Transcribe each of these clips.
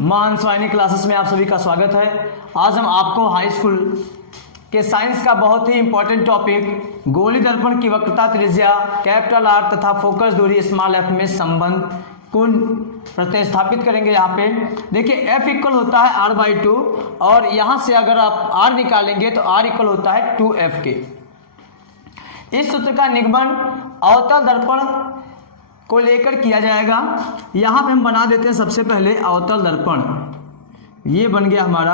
महान स्वाइनी क्लासेस में आप सभी का स्वागत है। आज हम आपको हाई स्कूल के साइंस का बहुत ही इंपॉर्टेंट टॉपिक गोली दर्पण की वक्रता त्रिज्या कैपिटल आर तथा फोकस दूरी स्मॉल एफ में संबंध को प्रतिस्थापित करेंगे। यहाँ पे देखिए एफ इक्वल होता है आर बाई 2 और यहाँ से अगर आप आर निकालेंगे तो आर इक्वल होता है 2f के। इस सूत्र का निगमन अवतल दर्पण को लेकर किया जाएगा। यहाँ पे हम बना देते हैं सबसे पहले अवतल दर्पण। ये बन गया हमारा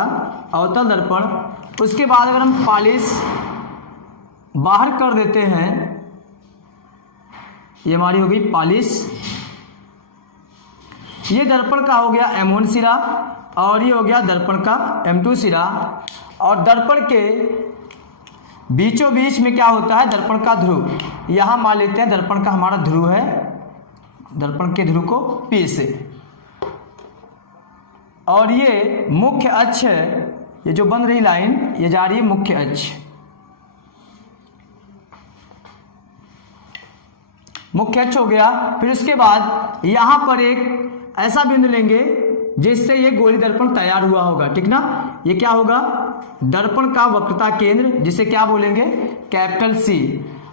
अवतल दर्पण। उसके बाद अगर हम पॉलिश बाहर कर देते हैं, ये हमारी होगी पॉलिश। ये दर्पण का हो गया M1 सिरा और ये हो गया दर्पण का M2 सिरा। और दर्पण के बीचों बीच में क्या होता है, दर्पण का ध्रुव। यहाँ मान लेते हैं दर्पण का हमारा ध्रुव है, दर्पण के ध्रुव को P से। और ये मुख्य अक्ष है, ये जो बन रही लाइन ये जा रही है मुख्य अक्ष। मुख्य अक्ष हो गया। फिर उसके बाद यहां पर एक ऐसा बिंदु लेंगे जिससे ये गोली दर्पण तैयार हुआ होगा, ठीक ना। ये क्या होगा, दर्पण का वक्रता केंद्र, जिसे क्या बोलेंगे, कैपिटल C।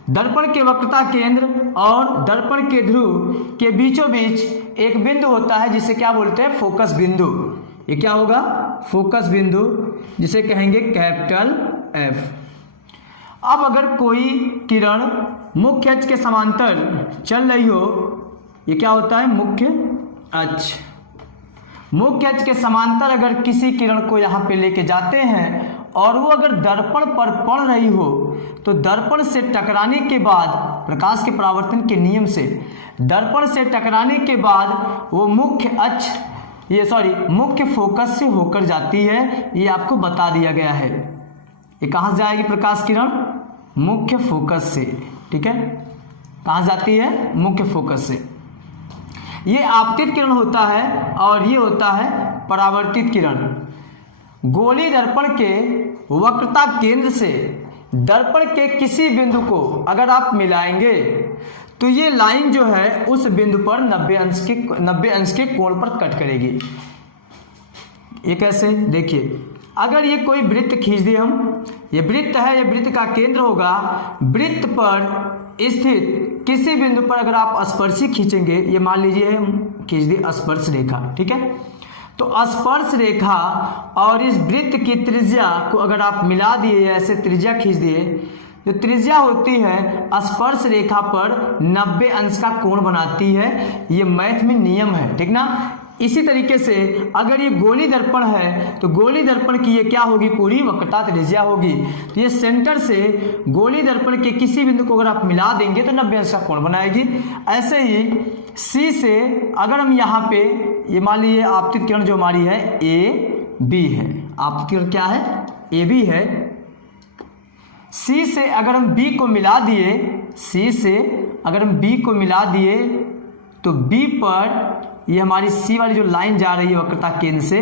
दर्पण के वक्रता केंद्र और दर्पण के ध्रुव के बीचों बीच एक बिंदु होता है जिसे क्या बोलते हैं, फोकस बिंदु। ये क्या होगा, फोकस बिंदु, जिसे कहेंगे कैपिटल F। अब अगर कोई किरण मुख्य अक्ष के समांतर चल रही हो, ये क्या होता है, मुख्य अक्ष। मुख्य अक्ष के समांतर अगर किसी किरण को यहाँ पे लेके जाते हैं और वो अगर दर्पण पर पड़ रही हो तो दर्पण से टकराने के बाद, प्रकाश के परावर्तन के नियम से दर्पण से टकराने के बाद वो मुख्य अक्ष मुख्य फोकस से होकर जाती है। ये आपको बता दिया गया है। ये कहाँ से जाएगी प्रकाश किरण, मुख्य फोकस से, ठीक है। कहाँ जाती है, मुख्य फोकस से। ये आपतित किरण होता है और ये होता है परावर्तित किरण। गोली दर्पण के वक्रता केंद्र से दर्पण के किसी बिंदु को अगर आप मिलाएंगे तो ये लाइन जो है उस बिंदु पर 90 अंश के कोण पर कट करेगी। ये कैसे, देखिए अगर ये कोई वृत्त खींच दिए हम, ये वृत्त है, ये वृत्त का केंद्र होगा। वृत्त पर स्थित किसी बिंदु पर अगर आप स्पर्शी खींचेंगे, ये मान लीजिए खींच दी स्पर्श रेखा, ठीक है। तो स्पर्श रेखा और इस वृत्त की त्रिज्या को अगर आप मिला दिए, ऐसे त्रिज्या खींच दिए, जो त्रिज्या होती है स्पर्श रेखा पर 90 अंश का कोण बनाती है। ये मैथ में नियम है, ठीक ना। इसी तरीके से अगर ये गोली दर्पण है तो गोली दर्पण की ये क्या होगी, पूरी वक्रता त्रिज्या होगी। तो ये सेंटर से गोली दर्पण के किसी बिंदु को अगर आप मिला देंगे तो 90 अंश का कोण बनाएगी। ऐसे ही C से अगर हम यहाँ पे ये मान लीजिए आपतित किरण जो हमारी है AB है, आपतित किरण क्या है, AB है। C से अगर हम B को मिला दिए, C से अगर हम B को मिला दिए तो B पर ये हमारी C वाली जो लाइन जा रही है वक्रता केंद्र से,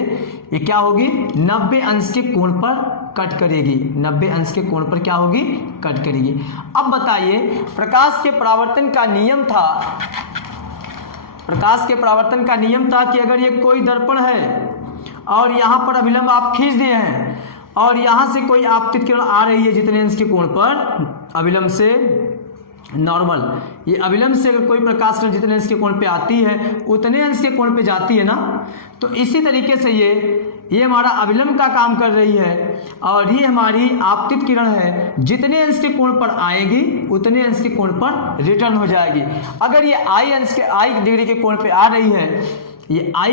ये क्या होगी, 90 अंश के कोण पर कट करेगी। 90 अंश के कोण पर क्या होगी, कट करेगी। अब बताइए, प्रकाश के परावर्तन का नियम था, प्रकाश के परावर्तन का नियम था कि अगर ये कोई दर्पण है और यहाँ पर अभिलंब आप खींच दिए हैं और यहाँ से कोई आपतित किरण आ रही है जितने अंश के कोण पर, अभिलंब से नॉर्मल, ये अभिलंब से अगर कोई प्रकाश किरण जितने अंश के कोण पे आती है उतने अंश के कोण पे जाती है ना। तो इसी तरीके से ये हमारा अभिलंब का काम कर रही है और ये हमारी आपतित किरण है, जितने अंश के कोण पर आएगी उतने अंश के कोण पर रिटर्न हो जाएगी। अगर ये I डिग्री के कोण पे आ रही है, ये I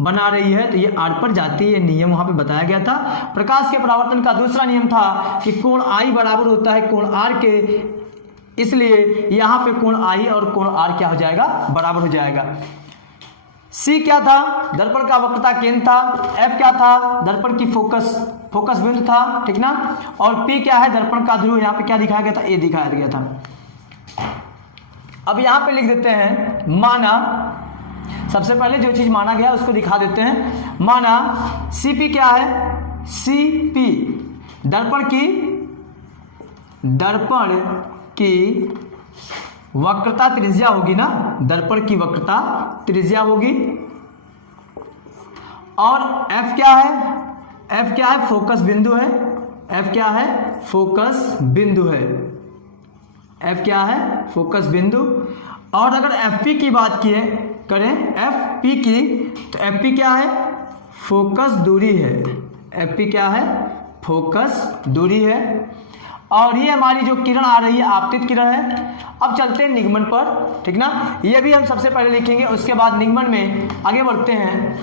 बना रही है तो ये R पर जाती है। ये नियम वहां पे बताया गया था। प्रकाश के परावर्तन का दूसरा नियम था कि कोण I बराबर होता है कोण R के, इसलिए यहां पे कोण I और कोण R क्या हो जाएगा, बराबर हो जाएगा। C क्या था, दर्पण का वक्रता केंद्र था। F क्या था, दर्पण की फोकस बिंदु था, ठीक ना। और P क्या है, दर्पण का ध्रुव। यहाँ पे क्या दिखाया गया था, A दिखाया गया था। अब यहाँ पे लिख देते हैं, माना, सबसे पहले जो चीज माना गया उसको दिखा देते हैं। माना CP क्या है, CP दर्पण की वक्रता त्रिज्या होगी ना, दर्पण की वक्रता त्रिज्या होगी। और F क्या है? F क्या है? फोकस बिंदु है। F क्या है? फोकस बिंदु है। F क्या है? फोकस बिंदु। और अगर FP की बात करें FP की, तो FP क्या है? फोकस दूरी है। FP क्या है? फोकस दूरी है। और ये हमारी जो किरण आ रही है आपतित किरण है। अब चलते हैं निगमन पर, ठीक ना। ये भी हम सबसे पहले लिखेंगे, उसके बाद निगमन में आगे बढ़ते हैं।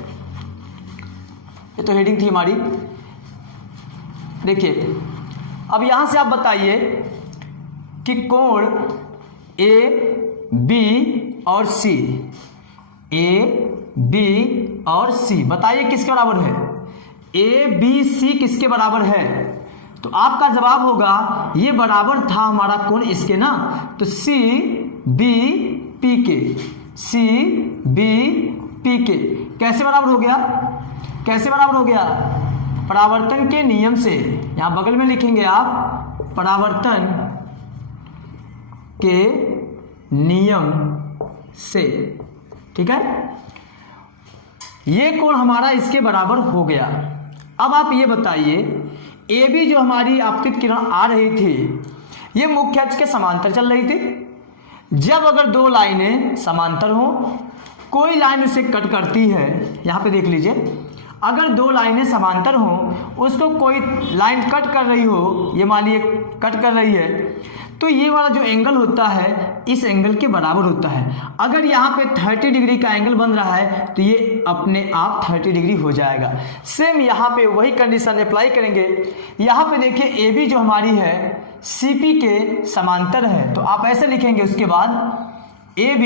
ये तो हेडिंग थी हमारी। देखिए अब यहां से आप बताइए कि कोण AB और C, AB और C बताइए किसके बराबर है? ABC किसके बराबर है? तो आपका जवाब होगा ये बराबर था हमारा कोण इसके ना, तो CBP के, CBP के कैसे बराबर हो गया? कैसे बराबर हो गया? परावर्तन के नियम से। यहां बगल में लिखेंगे आप परावर्तन के नियम से, ठीक है। ये कोण हमारा इसके बराबर हो गया। अब आप ये बताइए AB जो हमारी आपतित किरण आ रही थी, ये मुख्य अक्ष के समांतर चल रही थी। जब अगर दो लाइनें समांतर हो, कोई लाइन उसे कट करती है, यहां पे देख लीजिए, अगर दो लाइनें समांतर हो, उसको कोई लाइन कट कर रही हो, ये मान लीजिए कट कर रही है, तो ये वाला जो एंगल होता है इस एंगल के बराबर होता है। अगर यहाँ पे 30 डिग्री का एंगल बन रहा है तो ये अपने आप 30 डिग्री हो जाएगा। सेम यहाँ पे वही कंडीशन अप्लाई करेंगे। यहाँ पे देखिए AB जो हमारी है CP के समांतर है, तो आप ऐसे लिखेंगे। उसके बाद AB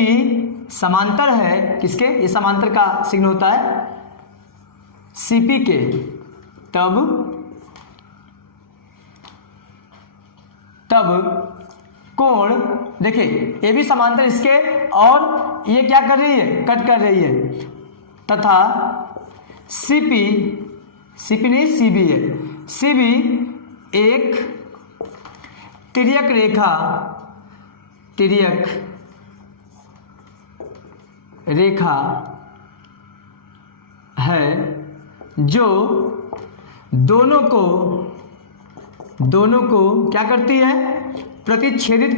समांतर है किसके? ये समांतर का चिन्ह होता है CP के, तब कोण देखिए AB समांतर इसके, और ये क्या कर रही है? कट कर रही है। तथा CP नहीं CB है, CB एक तिर्यक रेखा है जो दोनों को क्या करती है? प्रतिच्छेदित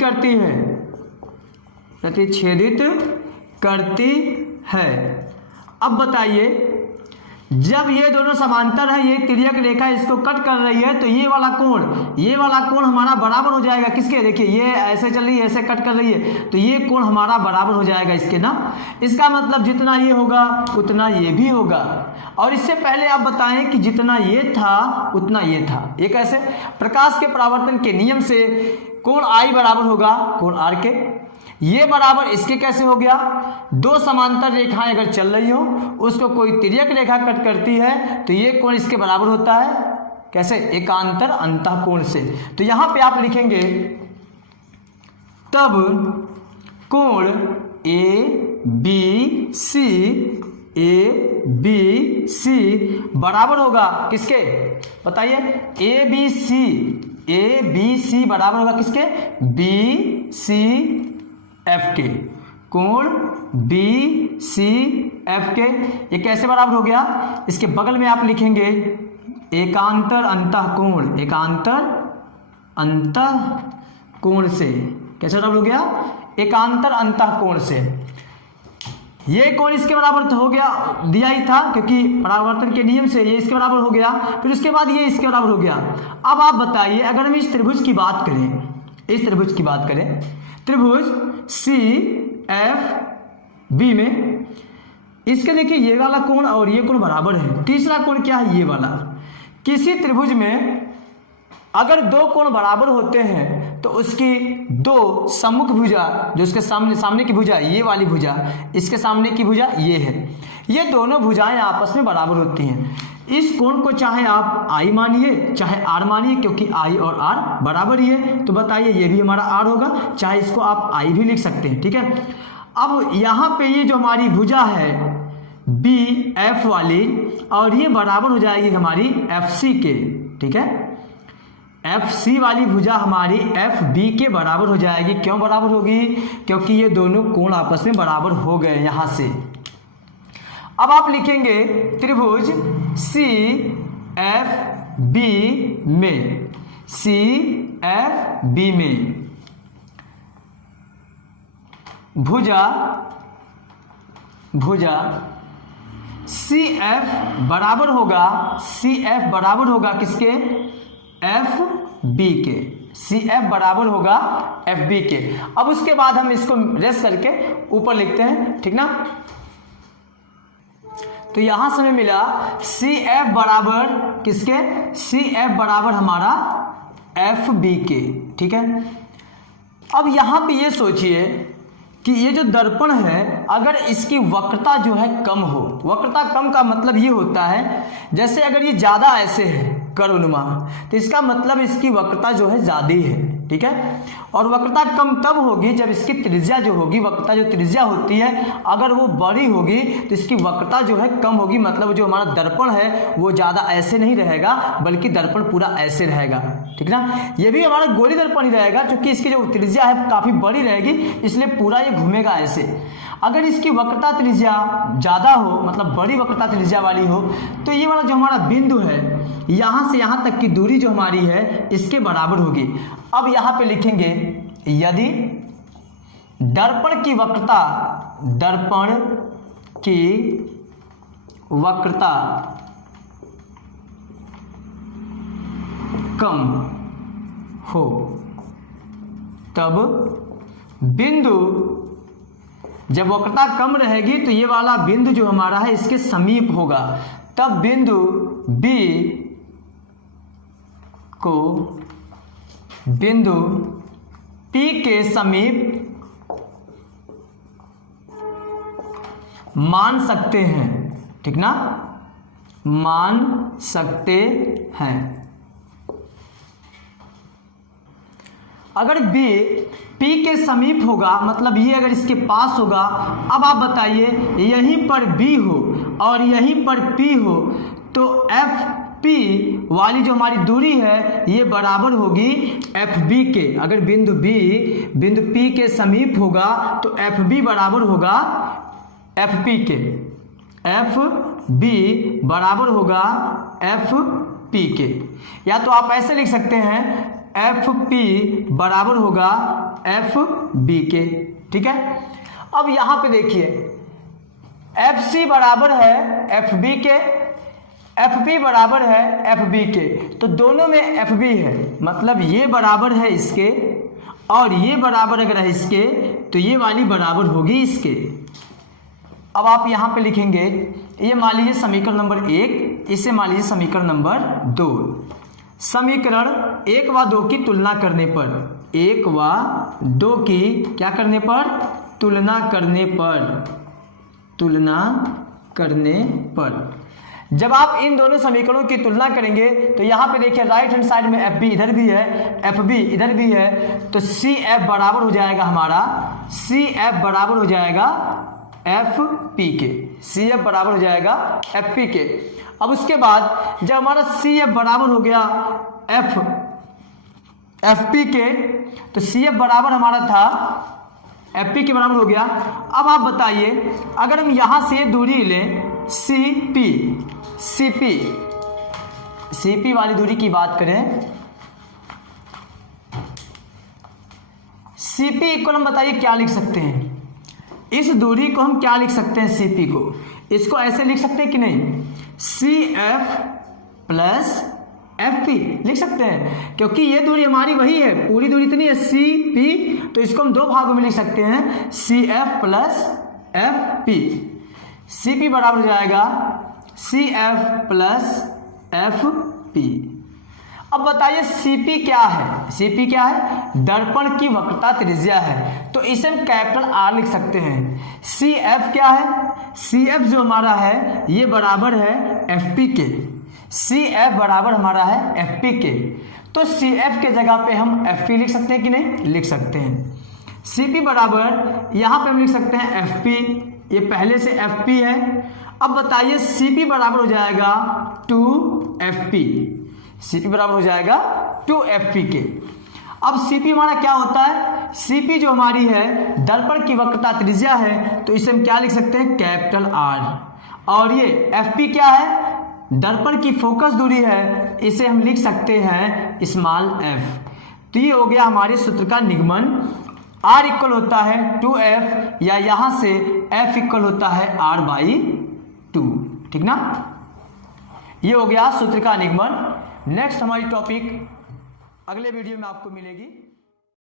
करती है। अब बताइए जब ये दोनों समांतर है, ये तिर्यक रेखा इसको कट कर रही है, तो ये वाला कोण हमारा बराबर हो जाएगा किसके? देखिए ये ऐसे चल रही है, ऐसे कट कर रही है, तो ये कोण हमारा बराबर हो जाएगा इसके ना। इसका मतलब जितना ये होगा उतना ये भी होगा। और इससे पहले आप बताएं कि जितना ये था उतना ये था। ये कैसे? प्रकाश के परावर्तन के नियम से कोण I बराबर होगा कोण R के। ये बराबर इसके कैसे हो गया? दो समांतर रेखाएं अगर चल रही हो, उसको कोई तिर्यक रेखा कट करती है, तो ये कोण इसके बराबर होता है कैसे? एकांतर अंतःकोण से। तो यहां पे आप लिखेंगे तब कोण ABC बराबर होगा किसके? बताइए ABC बराबर होगा किसके? BCF के। कोण BCF के ये कैसे बराबर हो गया? इसके बगल में आप लिखेंगे एकांतर अंतःकोण, एकांतर अंतःकोण से। कैसे बराबर हो गया? एकांतर अंतःकोण से। ये कोण इसके बराबर तो हो गया, दिया ही था क्योंकि परावर्तन के नियम से ये इसके बराबर हो गया। फिर उसके बाद ये इसके बराबर हो गया। अब आप बताइए अगर हम इस त्रिभुज की बात करें, त्रिभुज CFB में इसके देखिए ये वाला कोण और ये कोण बराबर है। तीसरा कोण क्या है? ये वाला। किसी त्रिभुज में अगर दो कोण बराबर होते हैं तो उसकी दो सम्मुख भुजा, जो उसके सामने की भुजा, ये वाली भुजा, इसके सामने की भुजा ये है, ये दोनों भुजाएं आपस में बराबर होती हैं। इस कोण को चाहे आप I मानिए चाहे R मानिए, क्योंकि I और R बराबर ही है। तो बताइए ये भी हमारा R होगा, चाहे इसको आप I भी लिख सकते हैं, ठीक है। अब यहाँ पे ये जो हमारी भुजा है BF वाली, और ये बराबर हो जाएगी हमारी FC के, ठीक है। FC वाली भुजा हमारी FB के बराबर हो जाएगी। क्यों बराबर होगी? क्योंकि ये दोनों कोण आपस में बराबर हो गए यहां से। अब आप लिखेंगे त्रिभुज सी एफ बी में, सी एफ बी में भुजा सी एफ बराबर होगा किसके, एफ बी के, सी एफ बराबर होगा एफ बी के। अब उसके बाद हम इसको रेस करके ऊपर लिखते हैं, ठीक ना। तो यहां से हमें मिला सी एफ बराबर किसके, सी एफ बराबर हमारा एफ बी के, ठीक है। अब यहां पे ये सोचिए कि ये जो दर्पण है अगर इसकी वक्रता जो है कम हो, वक्रता कम का मतलब ये होता है जैसे अगर ये ज़्यादा ऐसे है कर्वनुमा तो इसका मतलब इसकी वक्रता जो है ज़्यादा है, ठीक है। और वक्रता कम तब होगी जब इसकी त्रिज्या जो होगी, वक्रता जो त्रिज्या होती है अगर वो बड़ी होगी तो इसकी वक्रता जो है कम होगी, मतलब जो हमारा दर्पण है वो ज़्यादा ऐसे नहीं रहेगा बल्कि दर्पण पूरा ऐसे रहेगा, ठीक ना। ये भी हमारा गोली दर्पण ही रहेगा क्योंकि इसकी जो त्रिज्या है काफ़ी बड़ी रहेगी इसलिए पूरा ये घूमेगा ऐसे। अगर इसकी वक्रता त्रिज्या ज़्यादा हो, मतलब बड़ी वक्रता त्रिज्या वाली हो, तो ये वाला जो हमारा बिंदु है यहाँ से यहाँ तक की दूरी जो हमारी है इसके बराबर होगी। अब यहाँ पे लिखेंगे यदि दर्पण की वक्रता कम हो तब बिंदु, जब वक्रता कम रहेगी तो ये वाला बिंदु जो हमारा है इसके समीप होगा, तब बिंदु B को बिंदु P के समीप मान सकते हैं, ठीक ना, मान सकते हैं। अगर B P के समीप होगा मतलब ये अगर इसके पास होगा, अब आप बताइए यहीं पर B हो और यहीं पर P हो तो FP वाली जो हमारी दूरी है ये बराबर होगी FB के। अगर बिंदु P के समीप होगा तो FB बराबर होगा FP के, FB बराबर होगा FP के। या तो आप ऐसे लिख सकते हैं FP बराबर होगा FB के, ठीक है। अब यहां पे देखिए FC बराबर है FB के, FP बराबर है FB के, तो दोनों में FB है मतलब ये बराबर है इसके और ये बराबर अगर है इसके तो ये वाली बराबर होगी इसके। अब आप यहाँ पे लिखेंगे, ये मान लीजिए समीकरण नंबर 1, इसे मान लीजिए समीकरण नंबर 2। समीकरण 1 व 2 की तुलना करने पर, 1 व 2 की क्या करने पर, तुलना करने पर जब आप इन दोनों समीकरणों की तुलना करेंगे तो यहाँ पे देखिए राइट हैंड साइड में FB इधर भी है, FB इधर भी है, तो CF बराबर हो जाएगा हमारा, CF बराबर हो जाएगा FP के, CF बराबर हो जाएगा FP के। अब उसके बाद जब हमारा CF बराबर हो गया FP के तो CF बराबर हमारा था FP के बराबर हो गया। अब आप बताइए अगर हम यहाँ से दूरी लें CP वाली दूरी की बात करें, CP इक्वल हम बताइए क्या लिख सकते हैं, इस दूरी को हम क्या लिख सकते हैं, CP को इसको ऐसे लिख सकते हैं कि नहीं, CF प्लस FP लिख सकते हैं क्योंकि ये दूरी हमारी वही है, पूरी दूरी इतनी है CP, तो इसको हम दो भागों में लिख सकते हैं CF प्लस FP। CP बराबर हो जाएगा CF प्लस FP। अब बताइए CP क्या है, CP क्या है, दर्पण की वक्रता त्रिज्या है, तो इसे हम कैपिटल R लिख सकते हैं। CF क्या है, CF जो हमारा है ये बराबर है FP के, CF बराबर हमारा है FP के, तो CF के जगह पे हम FP लिख सकते हैं कि नहीं, लिख सकते हैं। CP बराबर यहाँ पे हम लिख सकते हैं FP, ये पहले से FP है। अब बताइए CP बराबर हो जाएगा 2FP, CP बराबर हो जाएगा 2FP के। अब CP हमारा क्या होता है, CP जो हमारी है दर्पण की वक्रता त्रिज्या है, तो इसे हम क्या लिख सकते हैं, कैपिटल R। और ये एफ पी क्या है, दर्पण की फोकस दूरी है, इसे हम लिख सकते हैं स्मॉल एफ। तो ये हो गया हमारे सूत्र का निगमन। R इक्वल होता है 2F, या यहां से F इक्वल होता है R/2, ठीक ना। ये हो गया सूत्र का निगमन। नेक्स्ट हमारी टॉपिक अगले वीडियो में आपको मिलेगी।